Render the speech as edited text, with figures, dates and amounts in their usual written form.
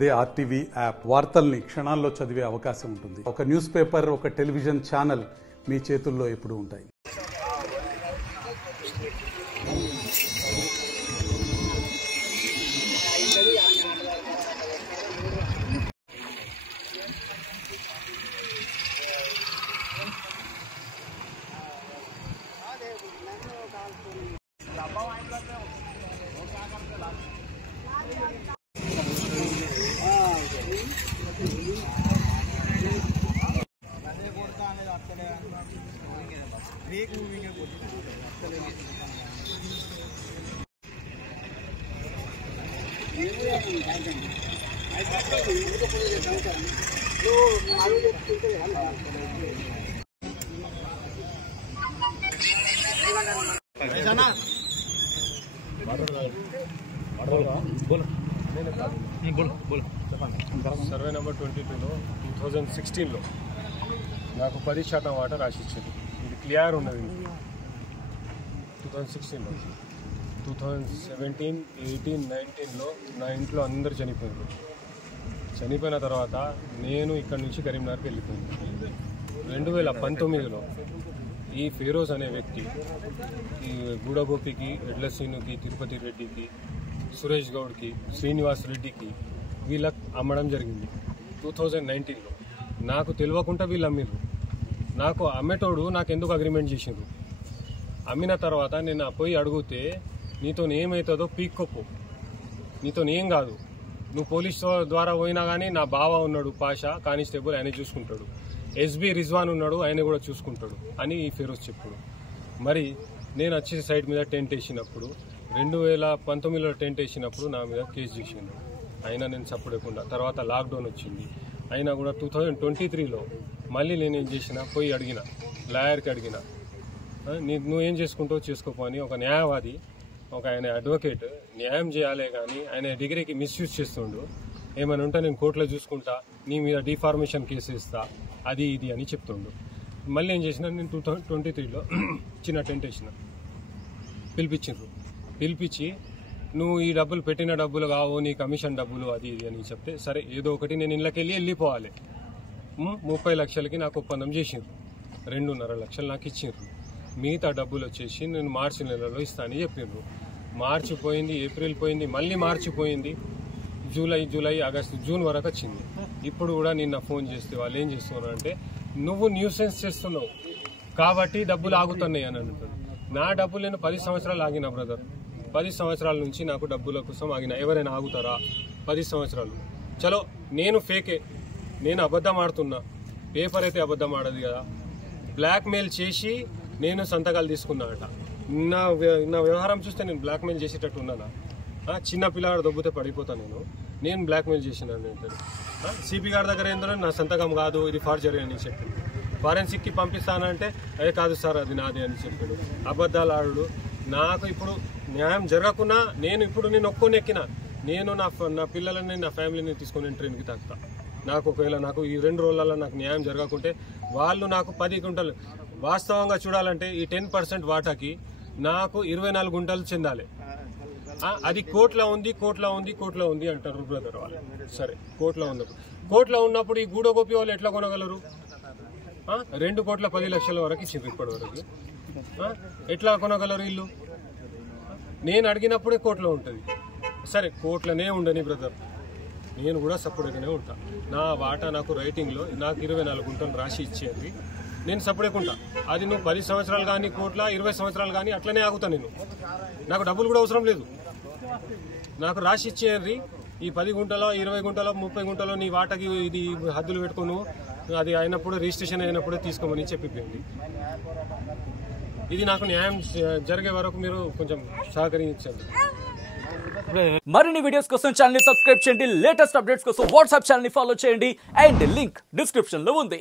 అదే RTV app వార్తల్ని క్షణాల్లో చదివే అవకాశం ఉంటుంది. ఒక న్యూస్ పేపర్, ఒక టెలివిజన్ ఛానల్ మీ చేతుల్లో ఎప్పుడూ ఉంటాయి. సర్వే నెంబర్ 22లో 2016లో నాకు 10% వాటా రాసిచ్చింది. ఇది క్లియర్ ఉన్నది. 2016లో 2017, 18, 19లో నా ఇంట్లో అందరు చనిపోయారు. చనిపోయిన తర్వాత నేను ఇక్కడ నుంచి కరీంనగర్కి వెళ్ళిపోయింది. 2019లో ఈ ఫిరోజ్ అనే వ్యక్తి ఈ గూడగోపికి, ఎడ్లసీనుకి, తిరుపతి రెడ్డికి, సురేష్ గౌడ్కి, శ్రీనివాస్ రెడ్డికి వీళ్ళకి అమ్మడం జరిగింది. 2019లో నాకు తెలియకుండా వీళ్ళు అమ్మిర్రు. నాకు అమ్మేటోడు నాకు ఎందుకు అగ్రిమెంట్ చేసిండ్రు. అమ్మిన తర్వాత నేను పోయి అడిగితే నీతో ఏమవుతుందో పీక్కొప్పు, నీతో ఏం కాదు, నువ్వు పోలీస్ ద్వారా పోయినా కానీ నా బావ ఉన్నాడు పాషా కానిస్టేబుల్, ఆయన చూసుకుంటాడు, ఎస్బీ రిజ్వాన్ ఉన్నాడు, ఆయన కూడా చూసుకుంటాడు అని ఈ ఫిరోజ్ చెప్పుడు. మరి నేను వచ్చి సైట్ మీద టెంట్ వేసినప్పుడు 2019లో టెంట్ వేసినప్పుడు నా మీద కేసు చేసిండు. అయినా నేను సపోర్టకుండా తర్వాత లాక్డౌన్ వచ్చింది. అయినా కూడా 2023లో మళ్ళీ నేను ఏం చేసిన, పోయి అడిగిన, లాయర్కి అడిగిన, నువ్వేం చేసుకుంటావు చేసుకోపో అని. ఒక న్యాయవాది, ఒక ఆయన అడ్వకేట్ న్యాయం చేయాలే కానీ ఆయన డిగ్రీకి మిస్యూజ్ చేస్తుండు. ఏమైనా ఉంటే నేను కోర్టులో చూసుకుంటా, నీ మీద డిఫార్మేషన్ కేసు ఇస్తా, అది ఇది అని చెప్తుండు. మళ్ళీ ఏం చేసిన, నేను 2023లో చిన్న టెంట్ వేసిన, పిలిపించి నువ్వు ఈ డబ్బులు పెట్టిన డబ్బులు కావు, నీ కమిషన్ డబ్బులు అది ఇది అని చెప్తే, సరే ఏదో ఒకటి నేను ఇళ్ళకి వెళ్ళిపోవాలి. 30 లక్షలకి నాకు ఒప్పందం చేసిండ్రు. 2.5 లక్షలు నాకు ఇచ్చిండ్రు. మిగతా డబ్బులు వచ్చేసి నేను మార్చి నెలలో ఇస్తానని చెప్పిండ్రు. మార్చి పోయింది, ఏప్రిల్ పోయింది, మళ్ళీ మార్చి పోయింది, జూలై, ఆగస్టు, జూన్ వరకు వచ్చింది. ఇప్పుడు కూడా నిన్న ఫోన్ చేస్తే వాళ్ళు ఏం చేస్తున్నారు అంటే, నువ్వు న్యూసెన్స్ చేస్తున్నావు కాబట్టి డబ్బులు ఆగుతున్నాయి అని అంటారు. నా డబ్బులు నేను 10 సంవత్సరాలు ఆగిన బ్రదర్. 10 సంవత్సరాల నుంచి నాకు డబ్బుల కోసం ఆగిన. ఎవరైనా ఆగుతారా? 10 సంవత్సరాలు. చలో నేను ఫేకే, నేను అబద్ధం ఆడుతున్నా, పేపర్ అయితే అబద్ధం ఆడదు కదా. బ్లాక్మెయిల్ చేసి నేను సంతకాలు తీసుకున్నా అట. నా వ్యవహారం చూస్తే నేను బ్లాక్మెయిల్ చేసేటట్టు ఉన్నానా? చిన్న పిల్లగాడు దొబ్బితే పడిపోతాను. నేను బ్లాక్మెయిల్ చేసినాను ఏంటంటే, సిపి గారి దగ్గర ఏంటంటే నా సంతకం కాదు, ఇది ఫార్జరీ అని చెప్పాడు. ఫారెన్సిక్కి పంపిస్తానంటే అదే కాదు సార్ అది నాది అని చెప్పాడు. అబద్ధాలు ఆడు. నాకు ఇప్పుడు న్యాయం జరగకున్నా నేను ఒక్కొని ఎక్కిన, నేను నా పిల్లలని, నా ఫ్యామిలీని తీసుకొని నేను ట్రైన్కి తాకుతా. నాకు ఒకవేళ నాకు ఈ 2 రోజులలో నాకు న్యాయం జరగకుంటే వాళ్ళు నాకు 10 గుంటలు, వాస్తవంగా చూడాలంటే ఈ 10% వాటాకి నాకు 24 గుంటలు చెందాలి. అది కోర్టులో ఉంది అంటారు బ్రదర్ వాళ్ళు. సరే కోర్టులో ఉన్నప్పుడు ఈ గూడగోపి వాళ్ళు ఎట్లా కొనగలరు? 2,10,00,000 వరకు ఇచ్చిండ్రు ఇప్పటి వరకు. ఎట్లా కొనగలరు ఇల్లు? నేను అడిగినప్పుడే కోర్టులో ఉంటుంది. సరే కోర్టులోనే ఉండని బ్రదర్, నేను కూడా సపోర్ట్గానే ఉంటా. నా వాటా నాకు రైటింగ్లో నాకు 24 గుంటలు రాసి ఇచ్చేది, నేను సపోర్ట్గా ఉంటా. అది నువ్వు 10 సంవత్సరాలు కానీ కోర్టులో 20 సంవత్సరాలు కానీ అట్లనే ఆగుతా. నేను నాకు డబ్బులు కూడా అవసరం లేదు, నాకు రాసి ఇచ్చేయండి. ఈ 10 గుంటలో 20 గుంటలో 30 గుంటలో నీ వాటకి ఇది హద్దులు పెట్టుకోను, అది అయినప్పుడు రిజిస్ట్రేషన్ అయినప్పుడే తీసుకోమని చెప్పిపోయింది. ఇది నాకు న్యాయం జరిగే వరకు మీరు కొంచెం సహకరించండి. మరిన్ని వీడియోస్ కోసం ఛానల్ ని సబ్స్క్రైబ్ చేయండి. లేటెస్ట్ అప్డేట్స్ కోసం వాట్సాప్ ఛానల్ ని ఫాలో చేయండి. అండ్ లింక్ డిస్క్రిప్షన్ లో ఉంది.